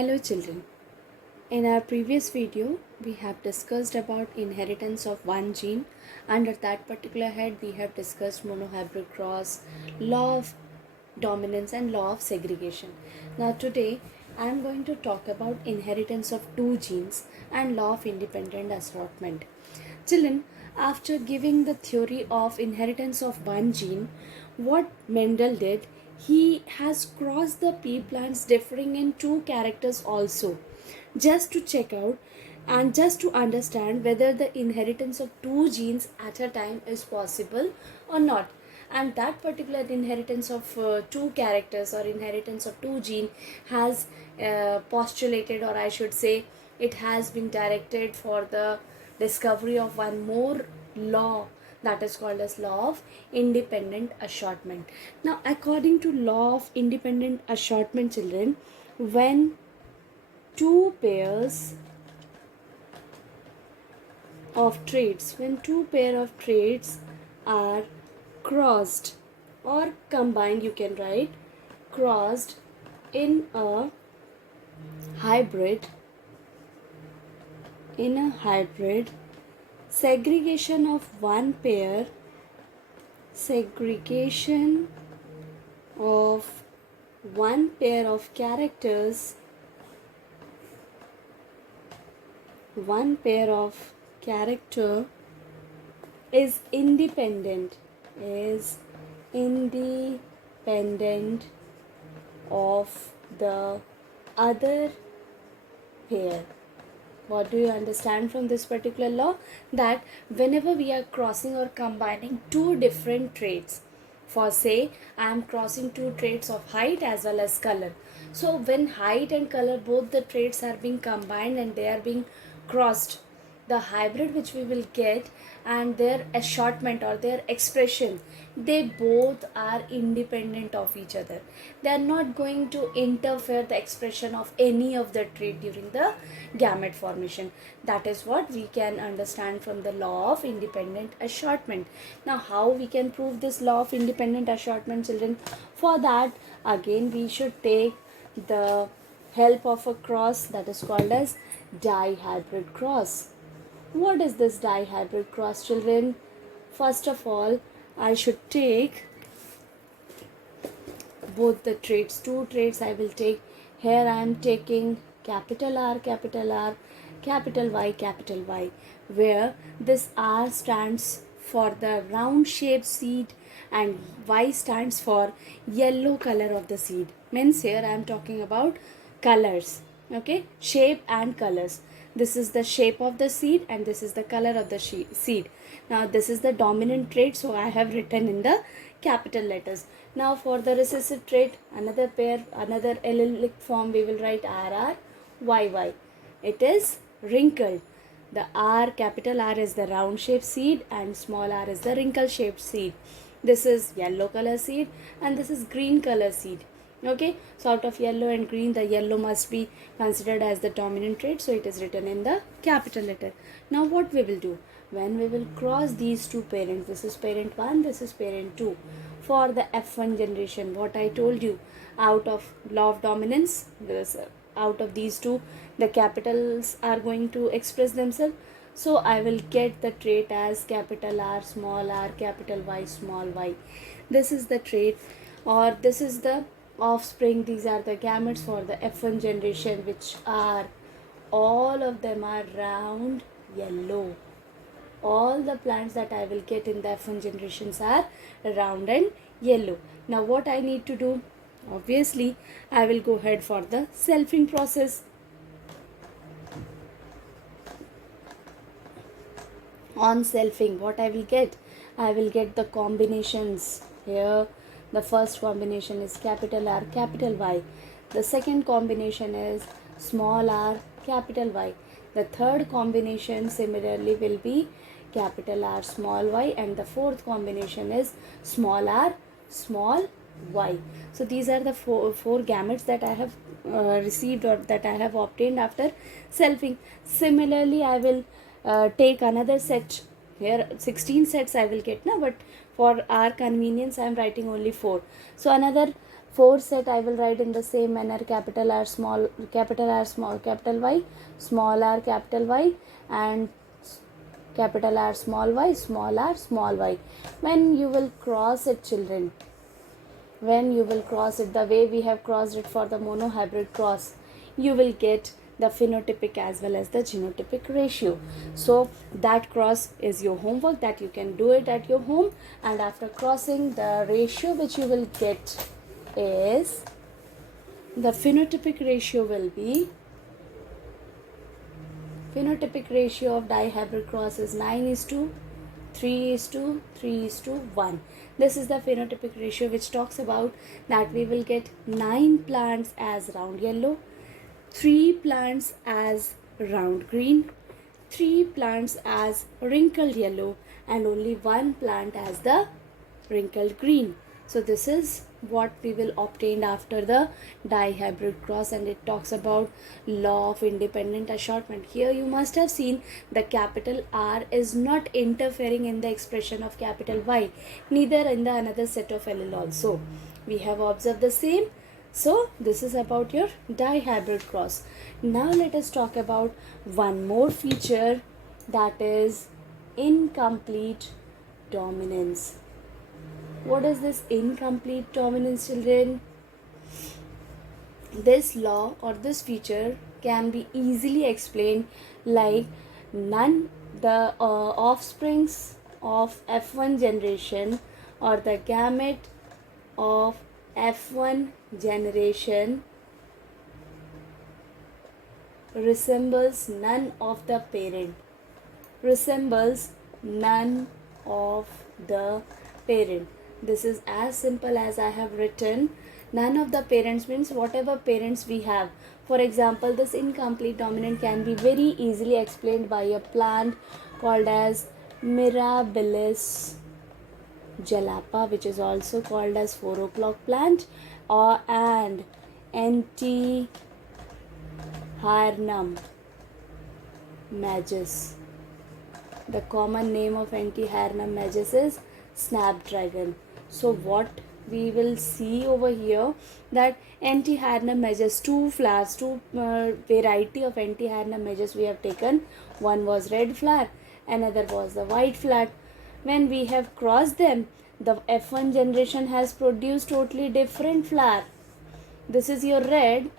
Hello children. In our previous video, we have discussed about inheritance of one gene. Under that particular head, we have discussed monohybrid cross, law of dominance and law of segregation. Now today, I am going to talk about inheritance of two genes and law of independent assortment. Children, after giving the theory of inheritance of one gene, what Mendel did, he has crossed the pea plants differing in two characters also, just to check out and just to understand whether the inheritance of two genes at a time is possible or not. And that particular inheritance of two characters or inheritance of two gene has postulated, or I should say it has been directed for the discovery of one more law, that is called as law of independent assortment. Now according to law of independent assortment, children, when two pairs two pair of traits are crossed or combined, you can write crossed in a hybrid segregation of one pair of characters one pair of character is independent of the other pair. What do you understand from this particular law? That whenever we are crossing or combining two different traits, for say I am crossing two traits of height as well as color, so when height and color, both the traits are being combined and they are being crossed, the hybrid which we will get and their assortment or their expression, they both are independent of each other. They are not going to interfere the expression of any of the trait during the gamete formation. That is what we can understand from the law of independent assortment. Now how we can prove this law of independent assortment, children? For that, again we should take the help of a cross that is called as dihybrid cross. What is this dihybrid cross, children? First of all, I should take both the traits, two traits I will take. Here I am taking capital R, capital Y, where this R stands for the round shaped seed and Y stands for yellow color of the seed. Means here I am talking about colors, okay, shape and colors. This is the shape of the seed and this is the color of the seed. Now this is the dominant trait, so I have written in the capital letters. Now for the recessive trait, another pair, another allelic form, we will write RR, YY. It is wrinkled. The R, capital R, is the round shaped seed and small r is the wrinkle shaped seed. This is yellow color seed and this is green color seed. Okay, so out of yellow and green, the yellow must be considered as the dominant trait, so it is written in the capital letter. Now what we will do, when we will cross these two parents, this is parent 1, this is parent 2, for the F1 generation, what I told you, out of law of dominance, out of these two, the capitals are going to express themselves. So I will get the trait as capital R, small r, capital Y, small y. This is the trait, or this is the offspring. These are the gametes for the F1 generation, which are, all of them are round yellow. All the plants that I will get in the F1 generations are round and yellow. Now what I need to do? Obviously, I will go ahead for the selfing process. On selfing, what I will get? I will get the combinations. Here the first combination is capital R, capital Y. The second combination is small r, capital Y. The third combination similarly will be capital R, small y, and the fourth combination is small r, small y. So these are the four gametes that I have received or that I have obtained after selfing. Similarly, I will take another set. Here 16 sets I will get now, but for our convenience I am writing only 4. So another Four set I will write in the same manner: capital R, small capital Y, small r, capital Y, and capital R, small y, small r, small y. When you will cross it, children, when you will cross it the way we have crossed it for the monohybrid cross, you will get the phenotypic as well as the genotypic ratio. So that cross is your homework, that you can do it at your home. And after crossing, the ratio which you will get is, the phenotypic ratio will be, phenotypic ratio of dihybrid cross is 9:3:3:1. This is the phenotypic ratio which talks about that we will get 9 plants as round yellow, 3 plants as round green, 3 plants as wrinkled yellow, and only 1 plant as the wrinkled green. So this is what we will obtain after the dihybrid cross, and it talks about law of independent assortment. Here you must have seen the capital R is not interfering in the expression of capital Y, neither in the another set of allele also. We have observed the same. So this is about your dihybrid cross. Now let us talk about one more feature, that is incomplete dominance. What is this incomplete dominance, children? This law or this feature can be easily explained like the offsprings of F1 generation or the gamete of F1 generation resembles none of the parent. Resembles none of the parent. This is as simple as I have written. None of the parents means whatever parents we have. For example, this incomplete dominant can be very easily explained by a plant called as Mirabilis jalapa, which is also called as 4 o'clock plant, and Antihyrnum majus. The common name of Antihyrnum majus is snapdragon. So what we will see over here, that Antihyrnum majus, two flowers, two variety of Antihyrnum majus we have taken. One was red flower, another was the white flower. When we have crossed them, the F1 generation has produced totally different flower. This is your red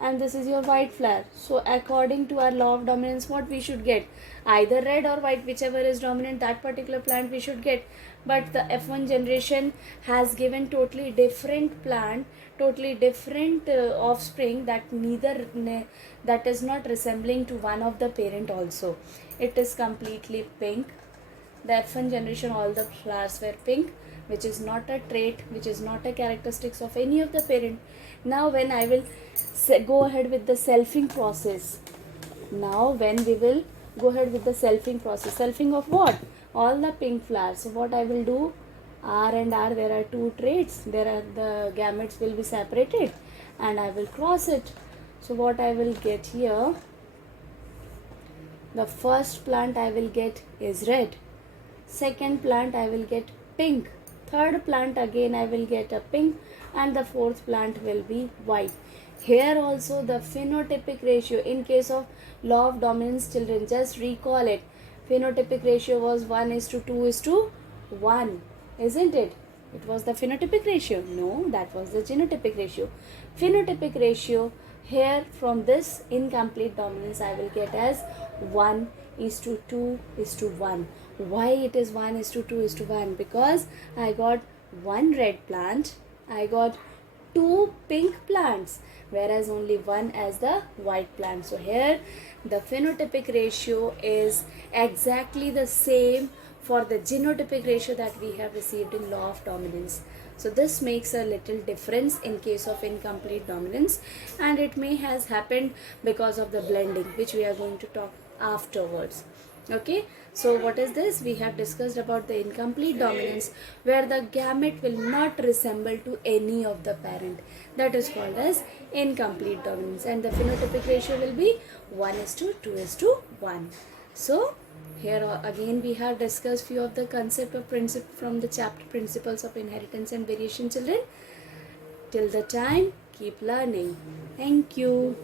and this is your white flower. So according to our law of dominance, what we should get? Either red or white, whichever is dominant, that particular plant we should get. But the F1 generation has given totally different plant, totally different offspring, that that is not resembling to one of the parent also. It is completely pink. The F1 generation, all the flowers were pink, which is not a trait, which is not a characteristics of any of the parent. Now when I will go ahead with the selfing process, now when we will go ahead with the selfing process, selfing of what? All the pink flowers. So what I will do, R and R, there are two traits, there are the gametes will be separated, and I will cross it. So what I will get here, the first plant I will get is red, second plant I will get pink, third plant again I will get a pink, and the fourth plant will be white. Here also the phenotypic ratio, in case of law of dominance, children, just recall it, phenotypic ratio was 1:2:1, isn't it? It was the phenotypic ratio. No, that was the genotypic ratio. Phenotypic ratio, here from this incomplete dominance I will get as 1:2:1. Why it is 1:2:1? Because I got one red plant, I got two pink plants, whereas only one as the white plant. So here the phenotypic ratio is exactly the same for the genotypic ratio that we have received in law of dominance. So this makes a little difference in case of incomplete dominance, and it may has happened because of the blending, which we are going to talk afterwards. Okay, so what is this? We have discussed about the incomplete dominance, where the gamete will not resemble to any of the parent. That is called as incomplete dominance, and the phenotypic ratio will be 1:2:1. So here again we have discussed few of the concept of principle from the chapter Principles of Inheritance and Variation, children. Till the time, keep learning. Thank you.